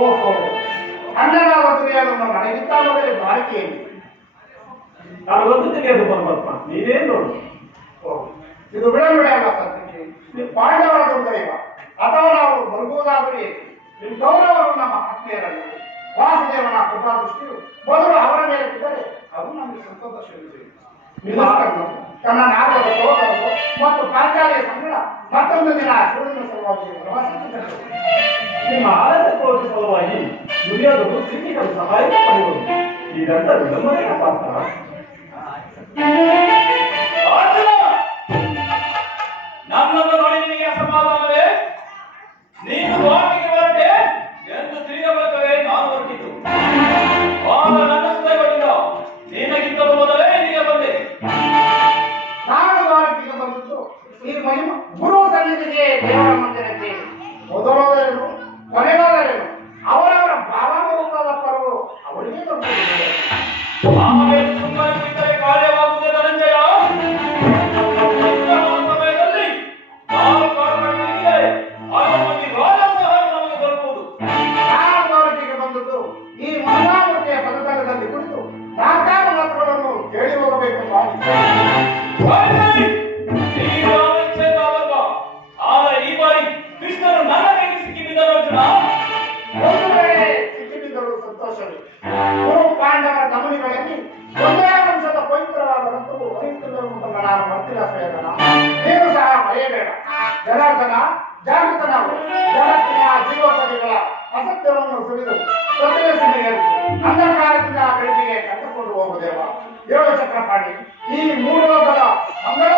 ಓಹೋ, ಅಣ್ಣನ ಮದುವೆಯನ್ನು ನನಗಿಂತ ಮೊದಲೇ ಬಾಳಿಕೆಯಲ್ಲಿ ನಾನು ಒಂದು ತಿಳಿಯೋದು ಪರಮಾತ್ಮ, ನೀವೇನು ನೋಡು. ಇದು ಬಿಡಬಿಡೆ ಅಲ್ಲ ಸತ್ಯಕ್ಕೆ. ನೀವು ಪಾಂಡವರದು ದೈವ ಅಥವಾ ನಾವು ಬರುವುದಾದರೆ ನಿಮ್ಮ ಗೌರವರು ನಮ್ಮ ಆತ್ಮೀಯರಲ್ಲಿ ವಾಸುದೇವನ ಕೃಪಾದೃಷ್ಟಿಯು ಮೊದಲು ಅವರ ಮೇಲೆ ಬಿದ್ದರೆ ಅದು ನಮಗೆ ಸಂತೋಷ. ತನ್ನ ನಾಗರ ಸೋದರರು ಮತ್ತು ಪಾಂಚಾಲಿಯ ಸಂಗಡ ಮತ್ತೊಂದು ದಿನ ಸೂರ್ಯನ ಸಲುವಾಗಿ ನಿಮ್ಮ ಆಲಸ್ಯ ಕೋರಿದ ಸಲುವಾಗಿ ದುರ್ಯೋಧನು ಸಿದ್ಧಿಗಳು ಸಹಾಯ ಪಡೆಯುವುದು ಇದಂತ ವಿಳಂಬನೆಯ ಪಾತ್ರ. ನನ್ನನ್ನು ನೋಡಿ ನಿನಗೆ ಅಸಮಾಧಾನವೇ? ನೀನು ವಾಟಿಗೆ ಹೊರಟೆ ಎಂದು ತಿಳಿಯಬೇಕವೇ ನಾನು ಹೊರಟಿದ್ದು. ಆಗ ನನ್ನ ಸುತ್ತಗೊಂಡಿದ್ದ ನಿನಗಿಂತಲೂ ಮೊದಲೇ ಇಲ್ಲಿಗೆ ಬಂದೆ. ನಾನು ವಾಟಿಗೆ ಬಂದಿದ್ದು ಈ ಮಹಿಮ ಗುರು ಸನ್ನಿಧಿಗೆ ದೇವರ ಮಂದಿರಕ್ಕೆ ಮೊದಲೋದರೇನು ಕೊನೆಗೋದರೇನು ಅವರವರ ಭಾವರೂಪದ ಪರವು ಅವರಿಗೆ ತಪ್ಪಿದೆ. ಆಮೇಲೆ ಸುಮ್ಮನೆ ಕಾರ್ಯವಾಗುತ್ತದೆ ಧನಂಜಯ. ಇಂತಹ ಸಮಯದಲ್ಲಿ ನಾವು ಕಾರಣಗಳಿದ್ದರೆ ಮಂದಿ ರಾಜ ಸಹಾಯ ನಮಗೆ ಬರುವುದು. ನಾನು ವಾಟಿಗೆ ಬಂದದ್ದು ಈ ಮಹಾಮೂರ್ತಿಯ ಪದತಲದಲ್ಲಿ ಕುಳಿತು ನಾಲ್ಕಾರು ಮಾತುಗಳನ್ನು ಕೇಳಿ ಹೋಗಬೇಕು. ಆದರೆ ಈ ಬಾರಿ ಕೃಷ್ಣನು ನನ್ನ ಕೈಗೆ ಸಿಕ್ಕಿ ಬಿದ್ದರು ಅರ್ಜುನ. ಒಂದು ವೇಳೆ ಸಿಕ್ಕಿಬಿದ್ದರೂ ಸಂತೋಷವೇ. ಗುರು ಪಾಂಡವರ ಧಮನಿಗಳಲ್ಲಿ ಒಂದೇ ವಂಶದ ಪವಿತ್ರವಾದ ರಕ್ತವು ಹರಿಯುತ್ತಿರುವುದನ್ನು ನಾನು ಮರ್ತಿಲ್ಲ ಶ್ರೇಯಧನ. ನೀನು ಸಹ ಮರೆಯಬೇಡ. ಜನಾರ್ದನ ಜಾಗೃತನಾಗು. ಜಗತ್ತಿನ ಜೀವೋಪದಿಗಳ ಅಸತ್ಯವನ್ನು ಸುರಿದು ಪ್ರತಿನಿಧಿಸಿ ಅಂಧಕಾರದಿಂದ ಬೆಳಕಿಗೆ ಕಟ್ಟಿಕೊಂಡು ಹೋಗುದೇವ. ಏಳು ಚಕ್ರಪಾಣಿ ಈ ಮೂರು ಲೋಕದ ಮಂಗಳ